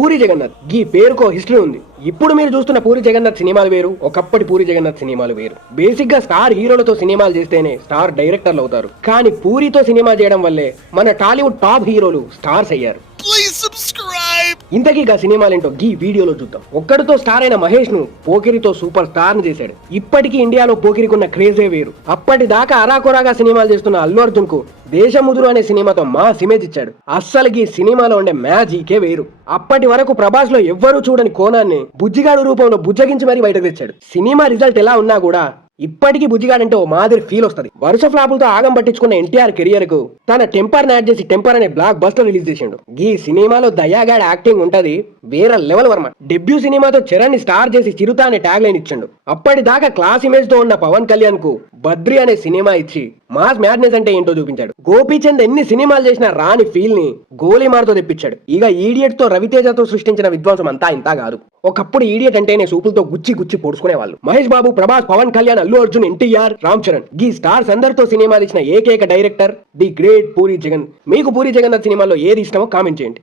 పూరి జగన్నాథ్ ఈ పేరుకో హిస్టరీ ఉంది. ఇప్పుడు మీరు చూస్తున్న పూరి జగన్నాథ్ సినిమాలు వేరు, ఒకప్పటి పూరి జగన్నాథ్ సినిమాలు వేరు. బేసిక్ గా స్టార్ హీరోలతో సినిమాలు చేస్తేనే స్టార్ డైరెక్టర్లు అవుతారు. కానీ పూరితో సినిమా చేయడం వల్లే మన టాలీవుడ్ టాప్ హీరోలు స్టార్స్ అయ్యారు. ఇంతకీ గా సినిమాలేంటో గీ వీడియోలో చూద్దాం. ఒక్కడితో స్టార్ అయిన మహేష్ ను పోకిరితో సూపర్ స్టార్ ని చేశాడు. ఇప్పటికీ ఇండియాలో పోకిరికున్న క్రేజే వేరు. అప్పటిదాకా అరాకొరాగా సినిమాలు చేస్తున్న అల్లు అర్జున్ కు దేశముదురు అనే సినిమాతో మాస్ ఇమేజ్ ఇచ్చాడు. అస్సలకి సినిమాలో ఉండే మ్యాజికే వేరు. అప్పటి వరకు ప్రభాస్ లో ఎవ్వరూ చూడని కోణాన్ని బుజ్జిగాడు రూపంలో బుజ్జగించి మరీ బయటకు తెచ్చాడు. సినిమా రిజల్ట్ ఎలా ఉన్నా కూడా ఇప్పటికీ బుజ్జిగాడంటే ఓ మాదిరి ఫీల్ వస్తుంది. వరుస ఫ్లాపులతో ఆగం పట్టించుకున్న ఎన్టీఆర్ కెరియర్ కు తన టెంపర్ యాడ్ చేసి టెంపర్ అనే బ్లాక్ బస్టర్ రిలీజ్ చేసిండు. ఈ సినిమాలో దయాగాడ్ యాక్టింగ్ ఉంటది వేరే లెవెల్ వర్మ. డెబ్యూ సినిమాతో చరణ్ ని స్టార్ చేసి చిరుత అనే ట్యాగ్ లైన్ ఇచ్చిండు. అప్పటిదాకా క్లాస్ ఇమేజ్ తో ఉన్న పవన్ కళ్యాణ్ కు బద్రి అనే సినిమా ఇచ్చి మాస్ మ్యాడ్నెస్ అంటే ఏంటో చూపించాడు. గోపీచంద్ ఎన్ని సినిమాలు చేసినా రాని ఫీల్ ని గోలీమార్తో తెప్పించాడు. ఇక ఈడియట్ తో రవితేజతో సృష్టించిన విధ్వంసం అంతా ఇంత కాదు. ఒకప్పుడు ఈడియట్ అంటేనే సూపులతో గుచ్చి గుచ్చి పొడుచుకునే వాళ్ళు. మహేష్ బాబు, ప్రభాస్, పవన్ కళ్యాణ్, అల్లు అర్జున్, ఎన్టీఆర్, రామ్ చరణ్ ఈ స్టార్స్ అందరితో సినిమాలు ఇచ్చిన ఏకైక director the great puri Jagan. మీకు పూరి జగన్నాథ్ సినిమాలో ఏది ఇష్టమో కామెంట్ చేయండి.